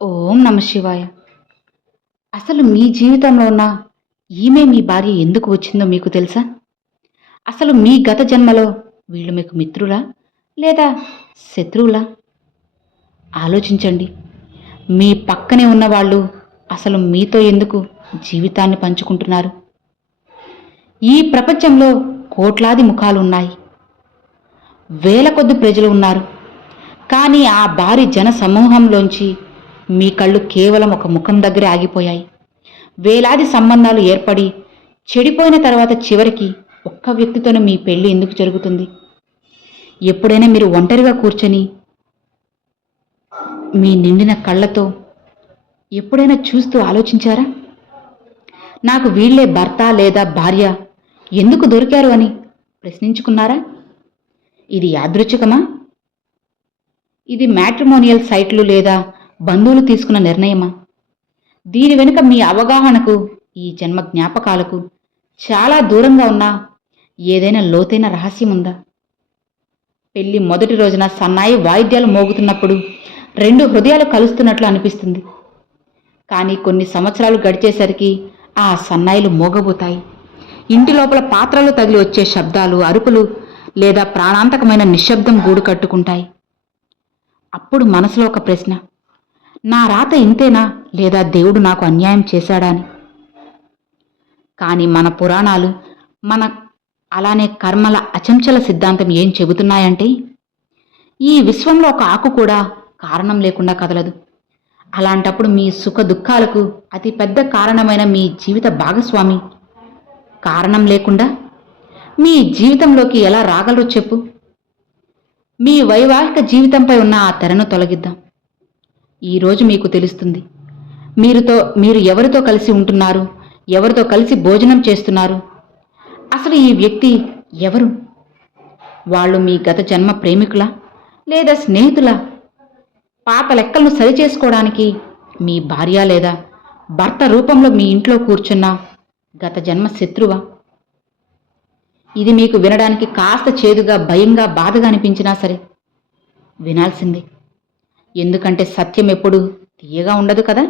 ఓం నమ శివాయ. అసలు మీ జీవితంలో ఉన్న ఈమె మీ భార్య ఎందుకు వచ్చిందో మీకు తెలుసా? అసలు మీ గత జన్మలో వీళ్ళు మీకు మిత్రులా? లేదా శత్రువులా? ఆలోచించండి. మీ పక్కనే ఉన్నవాళ్ళు అసలు మీతో ఎందుకు జీవితాన్ని పంచుకుంటున్నారు? ఈ ప్రపంచంలో కోట్లాది ముఖాలు ఉన్నాయి. వేల కొద్ది ప్రజలు ఉన్నారు. కానీ ఆ భారీ జన సమూహంలోంచి మీ కళ్ళు కేవలం ఒక ముఖం దగ్గరే ఆగిపోయాయి. వేలాది సంబంధాలు ఏర్పడి చెడిపోయిన తర్వాత చివరికి ఒక్క వ్యక్తితోనే మీ పెళ్లి ఎందుకు జరుగుతుంది? ఎప్పుడైనా మీరు ఒంటరిగా కూర్చొని మీ నిండిన కళ్ళతో ఎప్పుడైనా చూస్తూ ఆలోచించారా? నాకు వీళ్ళే భర్త లేదా భార్య ఎందుకు దొరికారు అని ప్రశ్నించుకున్నారా? ఇది యాదృచ్ఛికమా? ఇది మ్యాట్రిమోనియల్ సైట్లు లేదా బంధువులు తీసుకున్న నిర్ణయమా? దీని వెనుక మీ అవగాహనకు, ఈ జన్మ జ్ఞాపకాలకు చాలా దూరంగా ఉన్న ఏదైనా లోతైన రహస్యం ఉందా? పెళ్లి మొదటి రోజున సన్నాయి వాయిద్యాలు మోగుతున్నప్పుడు రెండు హృదయాలు కలుస్తున్నట్లు అనిపిస్తుంది. కానీ కొన్ని సంవత్సరాలు గడిచేసరికి ఆ సన్నాయిలు మోగబోతాయి. ఇంటి లోపల పాత్రలు తగిలి వచ్చే శబ్దాలు, అరుపులు లేదా ప్రాణాంతకమైన నిశ్శబ్దం గూడు కట్టుకుంటాయి. అప్పుడు మనసులో ఒక ప్రశ్న: నా రాత ఇంతేనా, లేదా దేవుడు నాకు అన్యాయం చేశాడా అని. కానీ మన పురాణాలు, మన అలానే కర్మల అచంచల సిద్ధాంతం ఏం చెబుతున్నాయంటే, ఈ విశ్వంలో ఒక ఆకు కూడా కారణం లేకుండా కదలదు. అలాంటప్పుడు మీ సుఖ దుఃఖాలకు అతి పెద్ద కారణమైన మీ జీవిత భాగస్వామి కారణం లేకుండా మీ జీవితంలోకి ఎలా రాగలరో చెప్పు. మీ వైవాహిక జీవితంపై ఉన్న ఆ తెరను తొలగిద్దాం. ఈరోజు మీకు తెలుస్తుంది మీరు ఎవరితో కలిసి ఉంటున్నారు, ఎవరితో కలిసి భోజనం చేస్తున్నారు. అసలు ఈ వ్యక్తి ఎవరు? వాళ్ళు మీ గత జన్మ ప్రేమికులా లేదా స్నేహితులా? పాత లెక్కలను సరిచేసుకోవడానికి మీ భార్య లేదా భర్త రూపంలో మీ ఇంట్లో కూర్చున్న గత జన్మ శత్రువా? ఇది మీకు వినడానికి కాస్త చేదుగా, భయంగా, బాధగా అనిపించినా సరే వినాల్సిందే. ఎందుకంటే సత్యం ఎప్పుడు తీయగా ఉండదు కదా.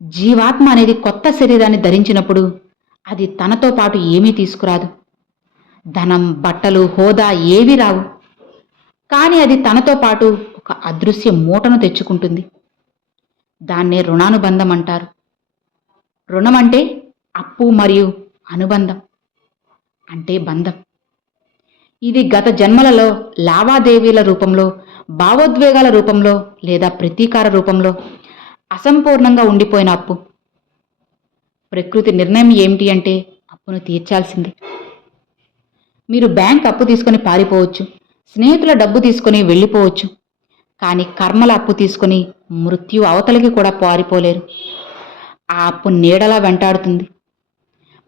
జీవాత్మ అనేది కొత్త శరీరాన్ని ధరించినప్పుడు అది తనతో పాటు ఏమీ తీసుకురాదు. ధనం, బట్టలు, హోదా ఏవీ రావు. కానీ అది తనతో పాటు ఒక అదృశ్య మూటను తెచ్చుకుంటుంది. దాన్నే రుణానుబంధం అంటారు. రుణం అంటే అప్పు మరియు అనుబంధం అంటే బంధం. ఇది గత జన్మలలో లావాదేవీల రూపంలో, భావోద్వేగాల రూపంలో లేదా ప్రతీకార రూపంలో అసంపూర్ణంగా ఉండిపోయిన అప్పు. ప్రకృతి నిర్ణయం ఏమిటి అంటే అప్పును తీర్చాల్సింది. మీరు బ్యాంక్ అప్పు తీసుకొని పారిపోవచ్చు, స్నేహితుల డబ్బు తీసుకొని వెళ్ళిపోవచ్చు. కానీ కర్మల అప్పు తీసుకొని మృత్యు అవతలికి కూడా పారిపోలేరు. ఆ అప్పు నీడలా వెంటాడుతుంది.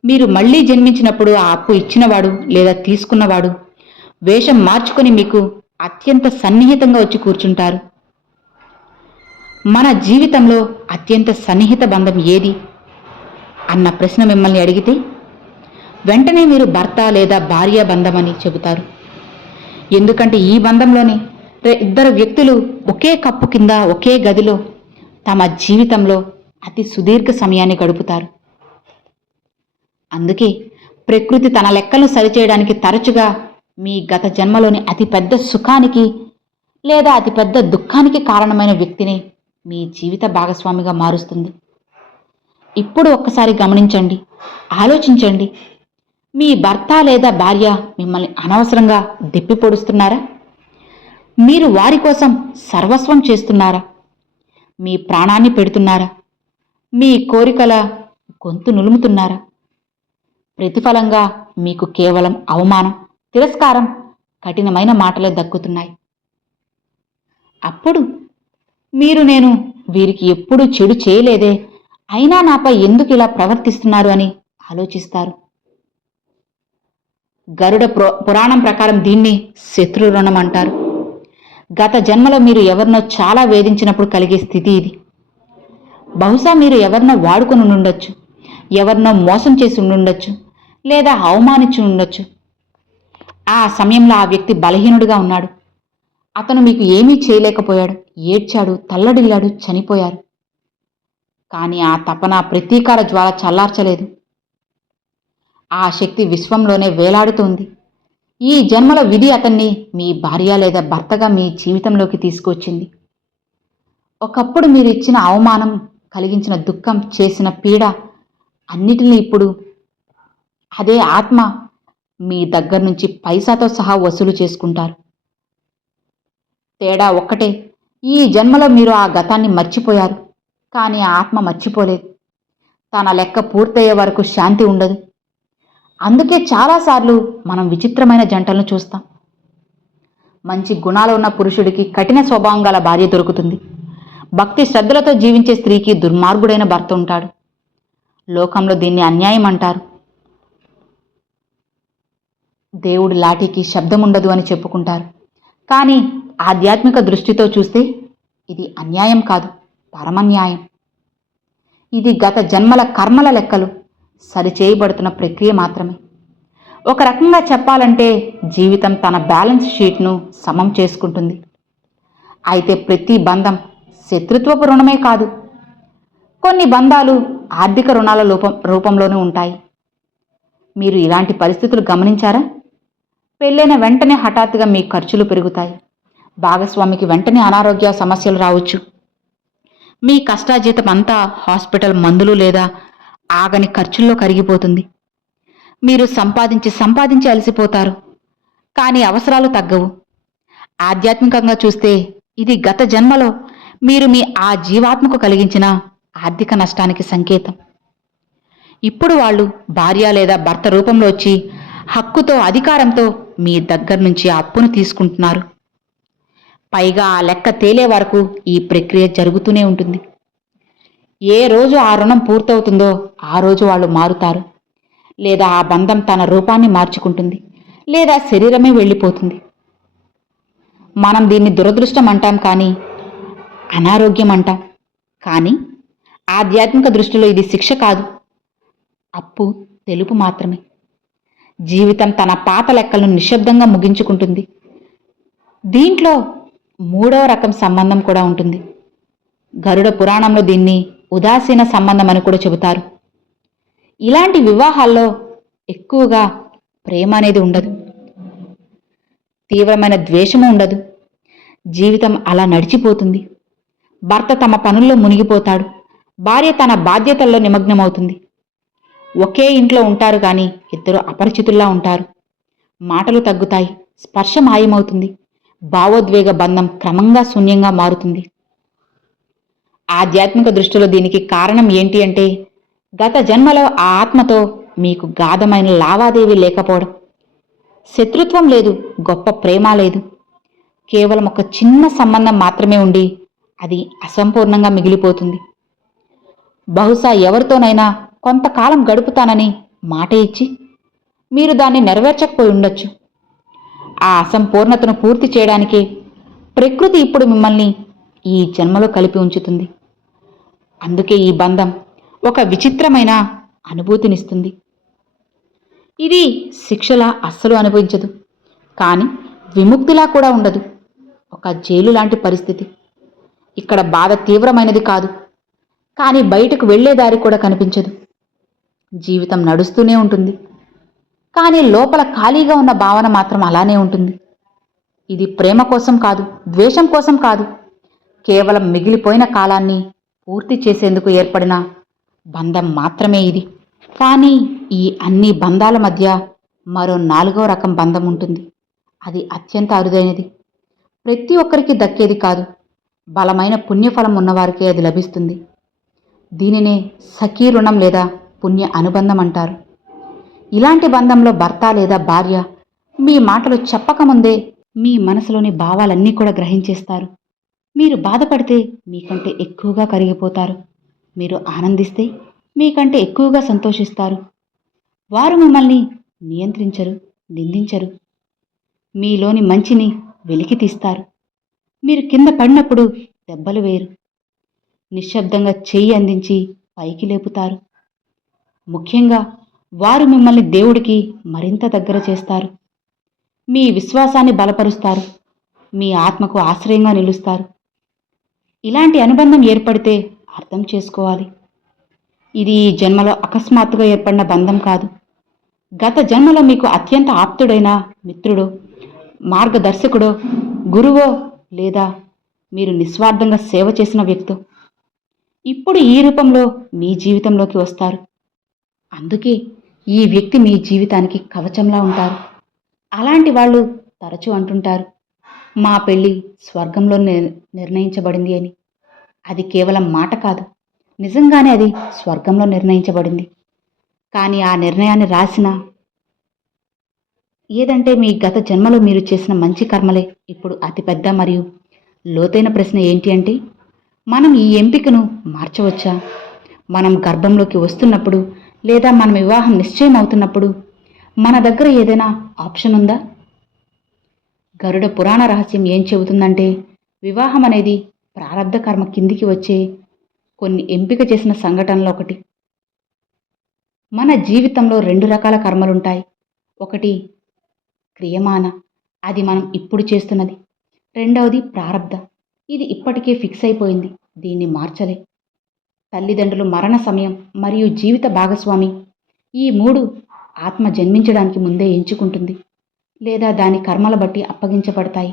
మీరు మళ్ళీ జన్మించినప్పుడు ఆ అప్పు ఇచ్చినవాడు లేదా తీసుకున్నవాడు వేషం మార్చుకొని మీకు అత్యంత సన్నిహితంగా వచ్చి కూర్చుంటారు. మన జీవితంలో అత్యంత సన్నిహిత బంధం ఏది అన్న ప్రశ్న మిమ్మల్ని అడిగితే వెంటనే మీరు భర్త లేదా భార్య బంధం అని చెబుతారు. ఎందుకంటే ఈ బంధంలోనే ఇద్దరు వ్యక్తులు ఒకే కప్పు కింద, ఒకే గదిలో తమ జీవితంలో అతి సుదీర్ఘ సమయాన్ని గడుపుతారు. అందుకే ప్రకృతి తన లెక్కలు సరిచేయడానికి తరచుగా మీ గత జన్మలోని అతిపెద్ద సుఖానికి లేదా అతిపెద్ద దుఃఖానికి కారణమైన వ్యక్తిని మీ జీవిత భాగస్వామిగా మారుస్తుంది. ఇప్పుడు ఒక్కసారి గమనించండి, ఆలోచించండి. మీ భర్త లేదా భార్య మిమ్మల్ని అనవసరంగా దెప్పి పొడుస్తున్నారా? మీరు వారి కోసం సర్వస్వం చేస్తున్నారా? మీ ప్రాణాన్ని పెడుతున్నారా? మీ కోరికల గొంతు నులుముతున్నారా? ప్రతిఫలంగా మీకు కేవలం అవమానం, తిరస్కారం, కఠినమైన మాటలే దక్కుతున్నాయి. అప్పుడు నేను వీరికి ఎప్పుడూ చెడు చేయలేదే, అయినా నాపై ఎందుకు ఇలా ప్రవర్తిస్తున్నారు అని ఆలోచిస్తారు. గరుడ పురాణం ప్రకారం దీన్ని శత్రు రుణం అంటారు. గత జన్మలో మీరు ఎవరినో చాలా వేధించినప్పుడు కలిగే స్థితి ఇది. బహుశా మీరు ఎవరినో వాడుకొని ఉండొచ్చు, ఎవరినో మోసం చేసి ఉండుండొచ్చు, లేదా అవమానించి ఉండొచ్చు. ఆ సమయంలో ఆ వ్యక్తి బలహీనుడిగా ఉన్నాడు. అతను మీకు ఏమీ చేయలేకపోయాడు. ఏడ్చాడు, తల్లడిల్లాడు, చనిపోయారు. కానీ ఆ తపన ప్రతీకార జ్వాల చల్లార్చలేదు. ఆ శక్తి విశ్వంలోనే వేలాడుతోంది. ఈ జన్మలో విధి అతన్ని మీ భార్య లేదా భర్తగా మీ జీవితంలోకి తీసుకువచ్చింది. ఒకప్పుడు మీరిచ్చిన అవమానం, కలిగించిన దుఃఖం, చేసిన పీడ అన్నిటినీ ఇప్పుడు అదే ఆత్మ మీ దగ్గర నుంచి పైసాతో సహా వసూలు చేసుకుంటారు. తేడా ఒక్కటే, ఈ జన్మలో మీరు ఆ గతాన్ని మర్చిపోయారు. కానీ ఆ ఆత్మ మర్చిపోలేదు. తన లెక్క పూర్తయ్యే వరకు శాంతి ఉండదు. అందుకే చాలాసార్లు మనం విచిత్రమైన జంటలను చూస్తాం. మంచి గుణాలు ఉన్న పురుషుడికి కఠిన స్వభావం గల భార్య దొరుకుతుంది. భక్తి శ్రద్ధలతో జీవించే స్త్రీకి దుర్మార్గుడైన భర్త ఉంటాడు. లోకంలో దీన్ని అన్యాయం అంటారు. దేవుడి లాఠీకి శబ్దం ఉండదు అని చెప్పుకుంటారు. కానీ ఆధ్యాత్మిక దృష్టితో చూస్తే ఇది అన్యాయం కాదు, పరమన్యాయం. ఇది గత జన్మల కర్మల లెక్కలు సరిచేయబడుతున్న ప్రక్రియ మాత్రమే. ఒక రకంగా చెప్పాలంటే జీవితం తన బ్యాలెన్స్ షీట్ను సమం చేసుకుంటుంది. అయితే ప్రతి బంధం శత్రుత్వపు రుణమే కాదు. కొన్ని బంధాలు ఆర్థిక రుణాల రూపంలోనే ఉంటాయి. మీరు ఇలాంటి పరిస్థితులు గమనించారా? పెళ్ళైన వెంటనే హఠాత్తుగా మీ ఖర్చులు పెరుగుతాయి. భాగస్వామికి వెంటనే అనారోగ్య సమస్యలు రావచ్చు. మీ కష్టాజీతం అంతా హాస్పిటల్ మందులు లేదా ఆగని ఖర్చుల్లో కరిగిపోతుంది. మీరు సంపాదించి అలసిపోతారు. కానీ అవసరాలు తగ్గవు. ఆధ్యాత్మికంగా చూస్తే ఇది గత జన్మలో మీరు మీ ఆ జీవాత్మకు కలిగించిన ఆర్థిక నష్టానికి సంకేతం. ఇప్పుడు వాళ్ళు భార్య లేదా భర్త రూపంలో వచ్చి హక్కుతో, అధికారంతో మీ దగ్గర నుంచి ఆ అప్పును తీసుకుంటున్నారు. పైగా ఆ లెక్క తేలే వరకు ఈ ప్రక్రియ జరుగుతూనే ఉంటుంది. ఏ రోజు ఆ రుణం పూర్తవుతుందో ఆ రోజు వాళ్ళు మారుతారు. లేదా ఆ బంధం తన రూపాన్ని మార్చుకుంటుంది, లేదా శరీరమే వెళ్ళిపోతుంది. మనం దీన్ని దురదృష్టం అంటాం, కానీ అనారోగ్యం అంటాం. కానీ ఆధ్యాత్మిక దృష్టిలో ఇది శిక్ష కాదు, అప్పు తెలుపు మాత్రమే. జీవితం తన పాత లెక్కలను నిశ్శబ్దంగా ముగించుకుంటుంది. దీంట్లో మూడవ రకం సంబంధం కూడా ఉంటుంది. గరుడ పురాణంలో దీన్ని ఉదాసీన సంబంధం అని కూడా చెబుతారు. ఇలాంటి వివాహాల్లో ఎక్కువగా ప్రేమ అనేది ఉండదు, తీవ్రమైన ద్వేషము ఉండదు. జీవితం అలా నడిచిపోతుంది. భర్త తమ పనుల్లో మునిగిపోతాడు, భార్య తన బాధ్యతల్లో నిమగ్నమవుతుంది. ఒకే ఇంట్లో ఉంటారు, కానీ ఇద్దరు అపరిచితుల్లా ఉంటారు. మాటలు తగ్గుతాయి, స్పర్శ మాయమవుతుంది, భావోద్వేగ బంధం క్రమంగా శూన్యంగా మారుతుంది. ఆధ్యాత్మిక దృష్టిలో దీనికి కారణం ఏంటి అంటే, గత జన్మలో ఆ ఆత్మతో మీకు గాఢమైన లావాదేవీ లేకపోవడం. శత్రుత్వం లేదు, గొప్ప ప్రేమ లేదు. కేవలం ఒక చిన్న సంబంధం మాత్రమే ఉండి అది అసంపూర్ణంగా మిగిలిపోతుంది. బహుశా ఎవరితోనైనా కొంతకాలం గడుపుతానని మాట ఇచ్చి మీరు దాన్ని నెరవేర్చకపోయి ఉండొచ్చు. ఆ అసంపూర్ణతను పూర్తి చేయడానికే ప్రకృతి ఇప్పుడు మిమ్మల్ని ఈ జన్మలో కలిపి ఉంచుతుంది. అందుకే ఈ బంధం ఒక విచిత్రమైన అనుభూతినిస్తుంది. ఇది శిక్షలా అస్సలు అనుభవించదు, కానీ విముక్తిలా కూడా ఉండదు. ఒక జైలు లాంటి పరిస్థితి. ఇక్కడ బాధ తీవ్రమైనది కాదు, కానీ బయటకు వెళ్లే దారి కూడా కనిపించదు. జీవితం నడుస్తూనే ఉంటుంది, కానీ లోపల ఖాళీగా ఉన్న భావన మాత్రం అలానే ఉంటుంది. ఇది ప్రేమ కోసం కాదు, ద్వేషం కోసం కాదు, కేవలం మిగిలిపోయిన కాలాన్ని పూర్తి చేసేందుకు ఏర్పడిన బంధం మాత్రమే ఇది. కానీ ఈ అన్ని బంధాల మధ్య మరో 4వ రకం బంధం ఉంటుంది. అది అత్యంత అరుదైనది, ప్రతి ఒక్కరికి దక్కేది కాదు. బలమైన పుణ్యఫలం ఉన్నవారికే అది లభిస్తుంది. దీనినే సఖీ రుణం లేదా పుణ్య అనుబంధం అంటారు. ఇలాంటి బంధంలో భర్త లేదా భార్య మీ మాటలు చెప్పకముందే మీ మనసులోని భావాలన్నీ కూడా గ్రహించేస్తారు. మీరు బాధపడితే మీకంటే ఎక్కువగా కరిగిపోతారు. మీరు ఆనందిస్తే మీకంటే ఎక్కువగా సంతోషిస్తారు. వారు మిమ్మల్ని నియంత్రించరు, నిందించరు. మీలోని మంచిని వెలికి తీస్తారు. మీరు కింద పడినప్పుడు దెబ్బలు వేయరు, నిశ్శబ్దంగా చెయ్యి అందించి పైకి లేపుతారు. ముఖ్యంగా వారు మిమ్మల్ని దేవుడికి మరింత దగ్గర చేస్తారు. మీ విశ్వాసాన్ని బలపరుస్తారు. మీ ఆత్మకు ఆశ్రయంగా నిలుస్తారు. ఇలాంటి అనుబంధం ఏర్పడితే అర్థం చేసుకోవాలి. ఇది ఈ జన్మలో అకస్మాత్తుగా ఏర్పడిన బంధం కాదు. గత జన్మలో మీకు అత్యంత ఆప్తుడైన మిత్రుడో, మార్గదర్శకుడో, గురువో లేదా మీరు నిస్వార్థంగా సేవ చేసిన వ్యక్తో ఇప్పుడు ఈ రూపంలో మీ జీవితంలోకి వస్తారు. అందుకే ఈ వ్యక్తి మీ జీవితానికి కవచంలా ఉంటారు. అలాంటి వాళ్ళు తరచూ అంటుంటారు, మా పెళ్ళి స్వర్గంలో నిర్ణయించబడింది అని. అది కేవలం మాట కాదు, నిజంగానే అది స్వర్గంలో నిర్ణయించబడింది. కానీ ఆ నిర్ణయాన్ని రాసిన ఏదంటే మీ గత జన్మలో మీరు చేసిన మంచి కర్మలే. ఇప్పుడు అతిపెద్ద మరియు లోతైన ప్రశ్న ఏంటి అంటే, మనం ఈ ఎంపికను మార్చవచ్చా? మనం గర్భంలోకి వస్తున్నప్పుడు లేదా మన వివాహం నిశ్చయం అవుతున్నప్పుడు మన దగ్గర ఏదైనా ఆప్షన్ ఉందా? గరుడ పురాణ రహస్యం ఏం చెబుతుందంటే, వివాహం అనేది ప్రారబ్ధ కర్మ కిందికి వచ్చే కొన్ని ఎంపిక చేసిన సంఘటనలు ఒకటి. మన జీవితంలో 2 రకాల కర్మలుంటాయి. ఒకటి క్రియమాన, అది మనం ఇప్పుడు చేస్తున్నది. రెండవది ప్రారబ్ధ, ఇది ఇప్పటికే ఫిక్స్ అయిపోయింది, దీన్ని మార్చలే. తల్లిదండ్రులు మరణ సమయం మరియు జీవిత భాగస్వామి, ఈ 3 ఆత్మ జన్మించడానికి ముందే ఎంచుకుంటుంది లేదా దాని కర్మల బట్టి అప్పగించబడతాయి.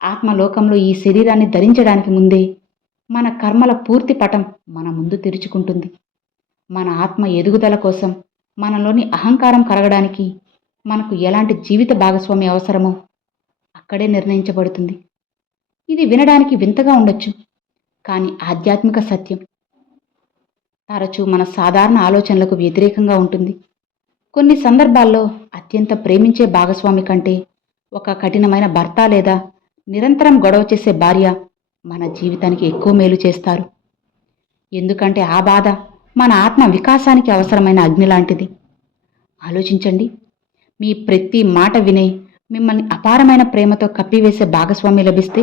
ఆత్మలోకంలో ఈ శరీరాన్ని ధరించడానికి ముందే మన కర్మల పూర్తి పటం మన ముందు తెరుచుకుంటుంది. మన ఆత్మ ఎదుగుదల కోసం, మనలోని అహంకారం కరగడానికి మనకు ఎలాంటి జీవిత భాగస్వామి అవసరమో అక్కడే నిర్ణయించబడుతుంది. ఇది వినడానికి వింతగా ఉండొచ్చు, కానీ ఆధ్యాత్మిక సత్యం. తరచూ మన సాధారణ ఆలోచనలకు వ్యతిరేకంగా ఉంటుంది. కొన్ని సందర్భాల్లో అత్యంత ప్రేమించే భాగస్వామి కంటే ఒక కఠినమైన భర్త లేదా నిరంతరం గొడవ చేసే భార్య మన జీవితానికి ఎక్కువ మేలు చేస్తారు. ఎందుకంటే ఆ బాధ మన ఆత్మ వికాసానికి అవసరమైన అగ్ని లాంటిది. ఆలోచించండి, మీ ప్రతి మాట వినే మిమ్మల్ని అపారమైన ప్రేమతో కప్పివేసే భాగస్వామి లభిస్తే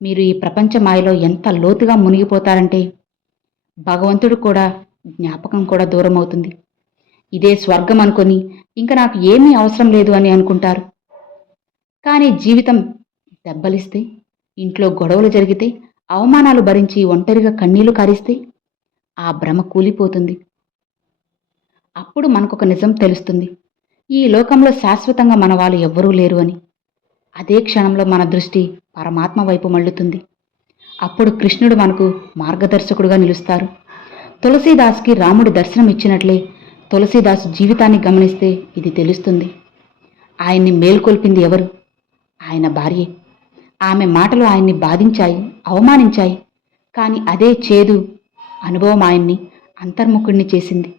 మీరు ఈ ప్రపంచ మాయలో ఎంత లోతుగా మునిగిపోతారంటే భగవంతుడు కూడా, జ్ఞాపకం కూడా దూరం అవుతుంది. ఇదే స్వర్గం అనుకొని ఇంకా నాకు ఏమీ అవసరం లేదు అని అనుకుంటారు. కానీ జీవితం దెబ్బలిస్తే, ఇంట్లో గొడవలు జరిగితే, అవమానాలు భరించి ఒంటరిగా కన్నీళ్లు కారిస్తే ఆ భ్రమ కూలిపోతుంది. అప్పుడు మనకొక నిజం తెలుస్తుంది, ఈ లోకంలో శాశ్వతంగా మన వాళ్ళు ఎవ్వరూ లేరు అని. అదే క్షణంలో మన దృష్టి పరమాత్మ వైపు మళ్ళుతుంది. అప్పుడు కృష్ణుడు మనకు మార్గదర్శకుడుగా నిలుస్తారు. తులసీదాస్కి రాముడి దర్శనం ఇచ్చినట్లే తులసీదాసు జీవితాన్ని గమనిస్తే ఇది తెలుస్తుంది. ఆయన్ని మేల్కొల్పింది ఎవరు? ఆయన భార్యే. ఆమె మాటలు ఆయన్ని బాధించాయి, అవమానించాయి. కానీ అదే చేదు అనుభవం ఆయన్ని అంతర్ముఖుణ్ణి చేసింది.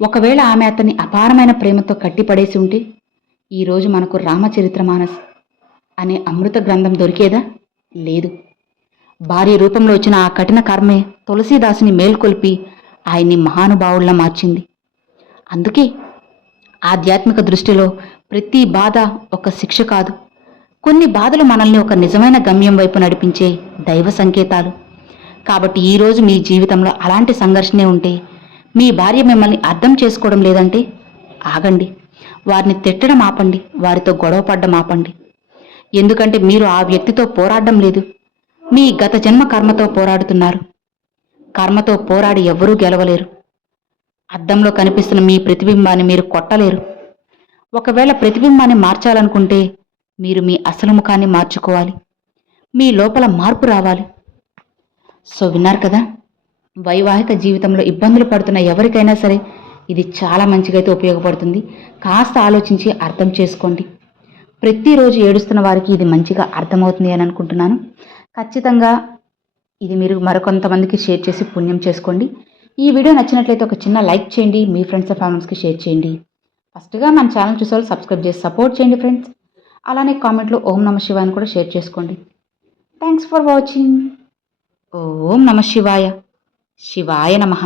ఒకవేళ ఆమె అతన్ని అపారమైన ప్రేమతో కట్టిపడేసి ఉంటే ఈరోజు మనకు రామచరిత్రమానస్ అనే అమృత గ్రంథం దొరికేదా? లేదు. భార్య రూపంలో వచ్చిన ఆ కఠిన కర్మే తులసీదాసుని మేల్కొల్పి ఆయన్ని మహానుభావుల్లా మార్చింది. అందుకే ఆధ్యాత్మిక దృష్టిలో ప్రతి బాధ ఒక శిక్ష కాదు, కొన్ని బాధలు మనల్ని ఒక నిజమైన గమ్యం వైపు నడిపించే దైవ సంకేతాలు. కాబట్టి ఈరోజు మీ జీవితంలో అలాంటి సంఘర్షణే ఉంటే, మీ భార్య మిమ్మల్ని అర్థం చేసుకోవడం లేదంటే ఆగండి. వారిని తిట్టడం ఆపండి, వారితో గొడవ పడ్డం ఆపండి. ఎందుకంటే మీరు ఆ వ్యక్తితో పోరాడడం లేదు, మీ గత జన్మ కర్మతో పోరాడుతున్నారు. కర్మతో పోరాడి ఎవ్వరూ గెలవలేరు. అద్దంలో కనిపిస్తున్న మీ ప్రతిబింబాన్ని మీరు కొట్టలేరు. ఒకవేళ ప్రతిబింబాన్ని మార్చాలనుకుంటే మీరు మీ అసలు ముఖాన్ని మార్చుకోవాలి. మీ లోపల మార్పు రావాలి. సో విన్నారు కదా, వైవాహిక జీవితంలో ఇబ్బందులు పడుతున్న ఎవరికైనా సరే ఇది చాలా మంచిగా అయితే ఉపయోగపడుతుంది. కాస్త ఆలోచించి అర్థం చేసుకోండి. ప్రతిరోజు ఏడుస్తున్న వారికి ఇది మంచిగా అర్థమవుతుంది అని అనుకుంటున్నాను. ఖచ్చితంగా ఇది మీరు మరికొంతమందికి షేర్ చేసి పుణ్యం చేసుకోండి. ఈ వీడియో నచ్చినట్లయితే ఒక చిన్న లైక్ చేయండి, మీ ఫ్రెండ్స్ అండ్ ఫ్యామిలీస్కి షేర్ చేయండి. ఫస్ట్గా మన ఛానల్ చూసే వాళ్ళు సబ్స్క్రైబ్ చేసి సపోర్ట్ చేయండి ఫ్రెండ్స్. అలానే కామెంట్లో ఓం నమ శివాయని కూడా షేర్ చేసుకోండి. Thanks for watching. ఓం నమ శివాయ. శివాయ నమః.